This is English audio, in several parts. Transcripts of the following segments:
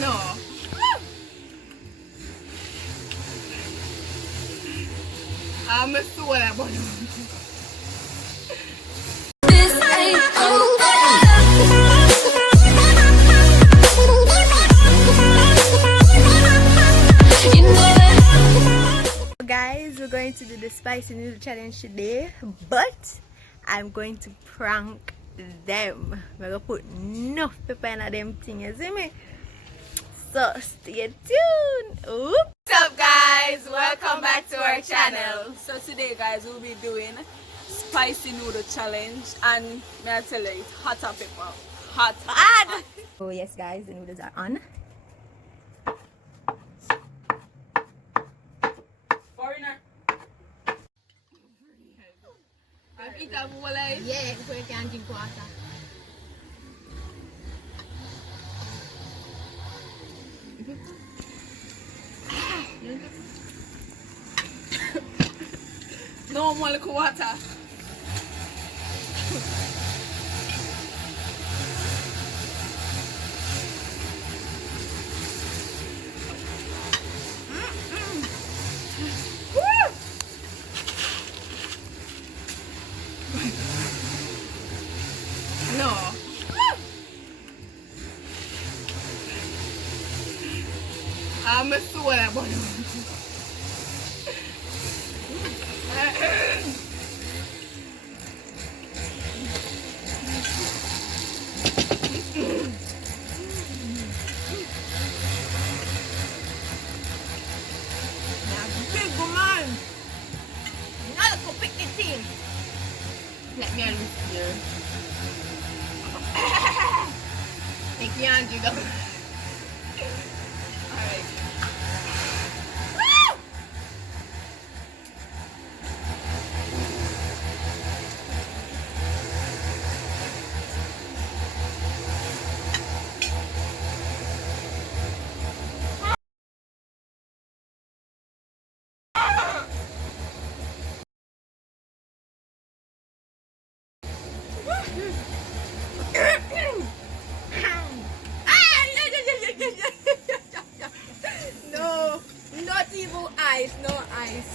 No. I'm a soul about this ain't over. Guys, we're going to do the spicy noodle challenge today, but I'm going to prank them. We're gonna put enough pepper in them thing, you see me? So stay tuned. Oops. What's up, guys? Welcome back to our channel. So today, guys, we'll be doing spicy noodle challenge, and may I tell you, it's hot up pepper. Hot. Oh yes, guys, the noodles are on. Foreigner. I've eaten a bowl like. Yeah, before you can drink water. No more like water. No. I'm a soul about big woman. Now let's go pick the team. Let me look here. Take me on, Judah. Alright. No, not even ice, no ice.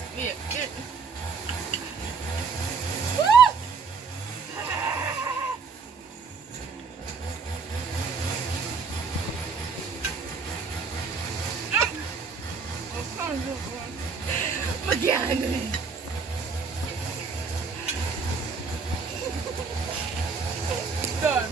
Again. Done.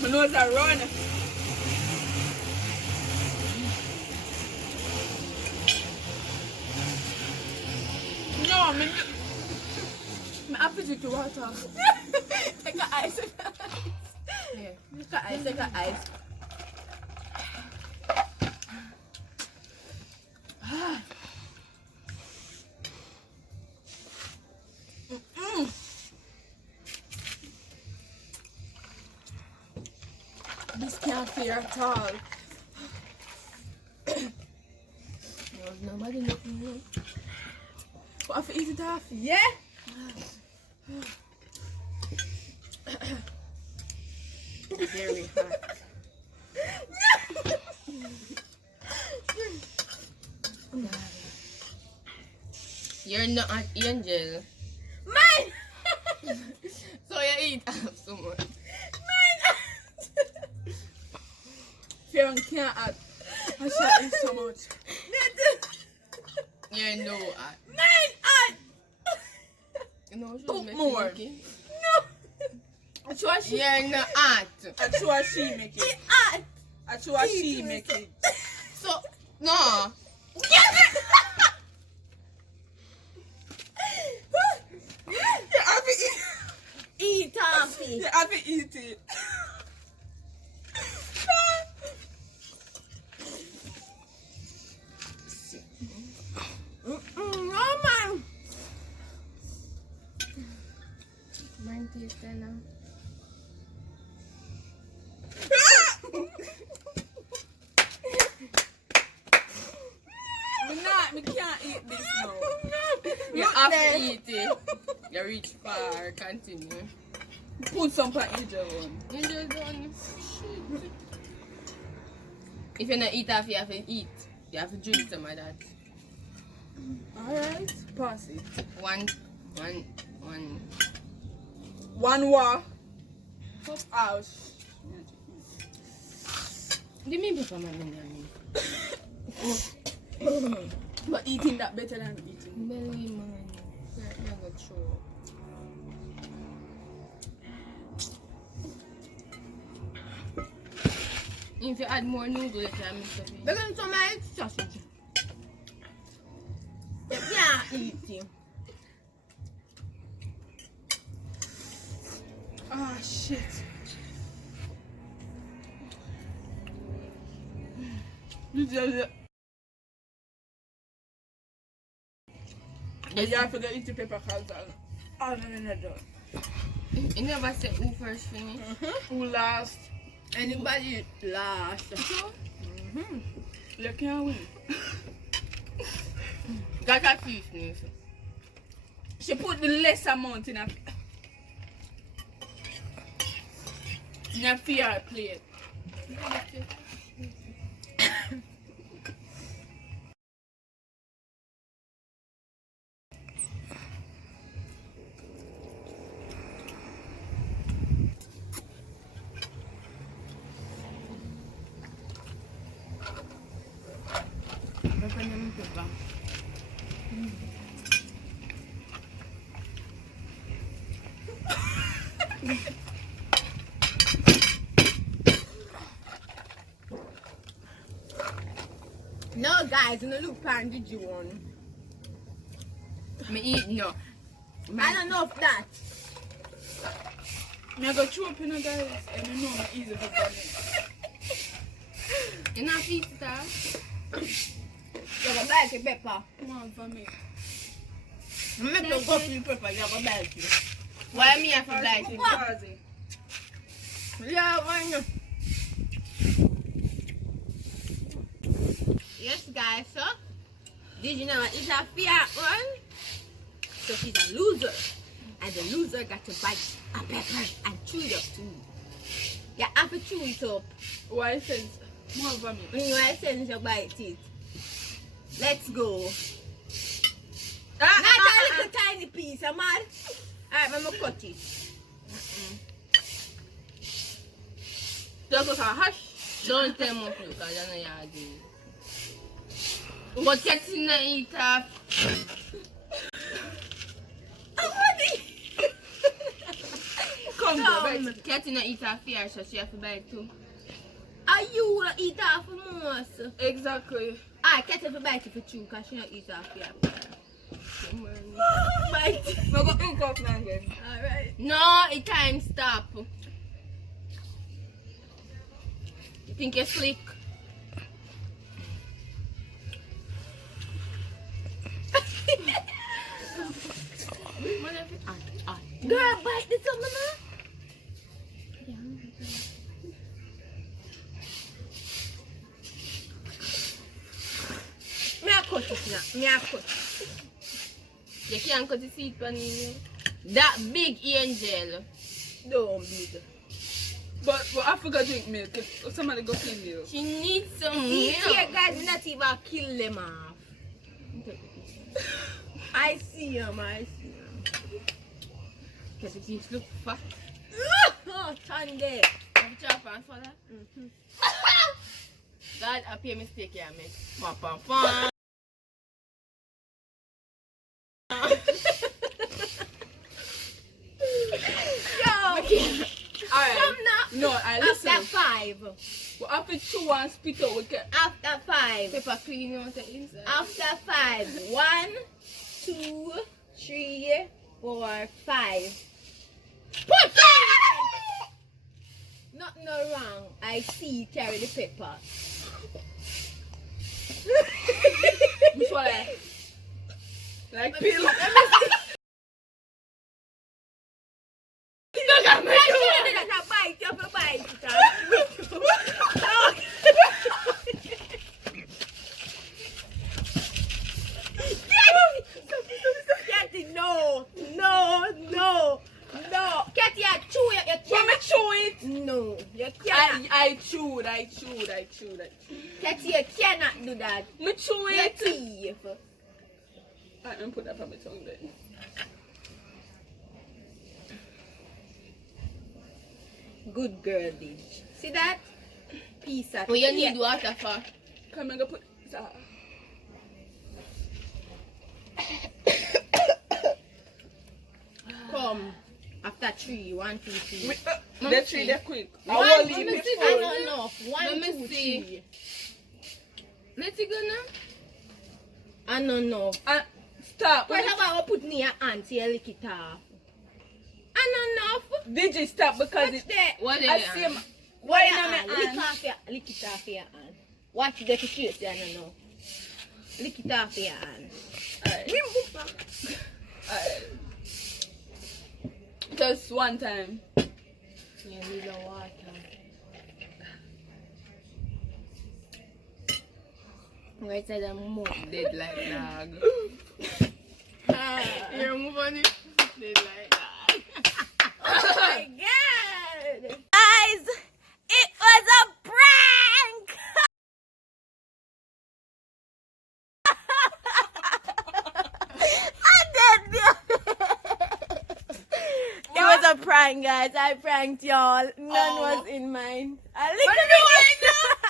My nose are running. No, my appetite to water. Take a ice. Yeah, take a ice. This can't feel at all. Nobody looking me. But I have to eat it off. Yeah. Very hot. You're not an angel. Mine! So you eat so much. Mine! Fear can't add. I shall eat so much. You're no Mine add! No, Put more. No! I try she. You're not hot. I try she make it. Hot. I try she make it. So no. You have to eat. Eat toffee. You have to eat it. No man. Mine taste now. Me can't eat this now. You have to eat it. You reach far, continue. Put some on Angel one. You just don't. Shit. If you not eat half, you have to eat. You have to drink some of that. Alright, pass it. One. One war. Pop out. Give me pepper, man. But eating that better than eating. Belly, man. You're gonna throw. If you add more noodles, you can mix it. We're going to make sausage. You can't eat it. Ah, shit. You have to eat the pepper cards. Oh, no. You never said who first for me. Who last? Anybody last. You can't win. Got a fish, Nick. She put the less amount in a fair plate. No, guys, you know, look pan did you want? Me eat no. I don't know if that. I go chew up in a guys and you know it's easy for me. You not eat that? You're going to buy the pepper. Come on for me. I'm going to go for the pepper. You're going to buy it. Why me have to like it? Yeah, why not? Yes, guys, so did you know it's a fair one? So she's a loser. And the loser got to bite a pepper and chew it up too. You have to chew it up. Why sense? More for me. When you are sense you bite it. Let's go. Ah, Not a little tiny piece, man. Alright, I'm gonna cut it. Just was a hush. Don't tell me because I know you're doing. But Katy not eat half. Come on, Katy not eat half here, so she have to buy it too. Are you eat half for most? exactly. I can't have to bite it for two because she don't eat half here. Bite. We're going to eat up now again. Alright. No, it can't stop. You think you're slick? Girl, bite this one, mama. Me a cut it now. Me a cut. You can't cut the seed pan in you. That big angel. Don't big. But I forgot to drink milk. If somebody go clean milk. She needs some See milk. here, guys, we not even kill them off. I see him, I see him. Because the kids look fat. Oh, Sunday. Have you chop hands for that? God, I pay mistake here, make. Pam, pam, pam. Yo! Alright. Come now. No, I listen. After 5. Well, after 2 and spit out, we can. After 5. Pepper clean out the inside. After 5. 1, 2, 3, 4, 5. Put 5! Nothing no wrong. I see you carry the pepper. Which one? Like peel. Look at me. Bite, you have to bite it. No, you cannot. I chewed. Katty, you cannot do that. Me chew You're it. thief. Alright, let me put that on my tongue then. Good girl, Digi. See that? Piece of Well, you cake. need water for. Come and go put that. Come. After 3, 1, 2, 3. The tree, they're quick. I One, will let leave me it see for that. you. Not enough. 1, Let me 2, see. 3. Let's go now. I don't know. Stop. What about put in your hand to you lick it off? I don't know. Digi, stop because Watch it. that. What I is see it? him. Why Your not hand. my Lick hand? off your, lick it off your hand. Watch the face, I don't know. Lick it off your hand. Alright. Just one time. You need the water. Right side of the mouth. Dead like dog. You're move on it. Dead like dog. Oh my god! Guys, it was a prank! It was a prank, guys. I pranked y'all. None was in mine. I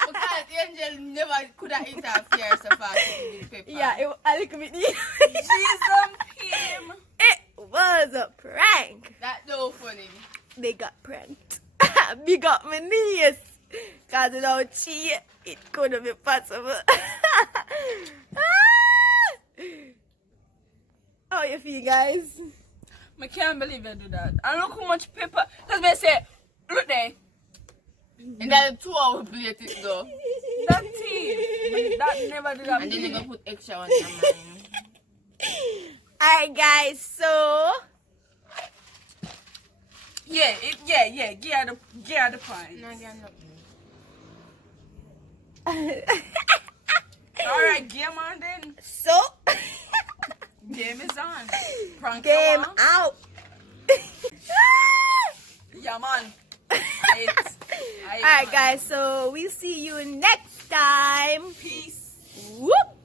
Because Angel never could have interfered so fast with the pepper. yeah, I look a bit. him. It was a prank. That's no funny. They got pranked. Big up my niece. Because without she, it couldn't be possible. How you feel, guys? I can't believe I do that. And look how much pepper. That's why I say, look there. And then 2 hours plate it though. That tea. That never do that. And then you gonna put extra on your mind. Alright, guys, so. Yeah. Give her the pint. No, you're not. Alright, game on then. So. Game is on. Prank Game you on. out. Yeah, man. Alright, guys, so we'll see you next time. Peace. Whoop.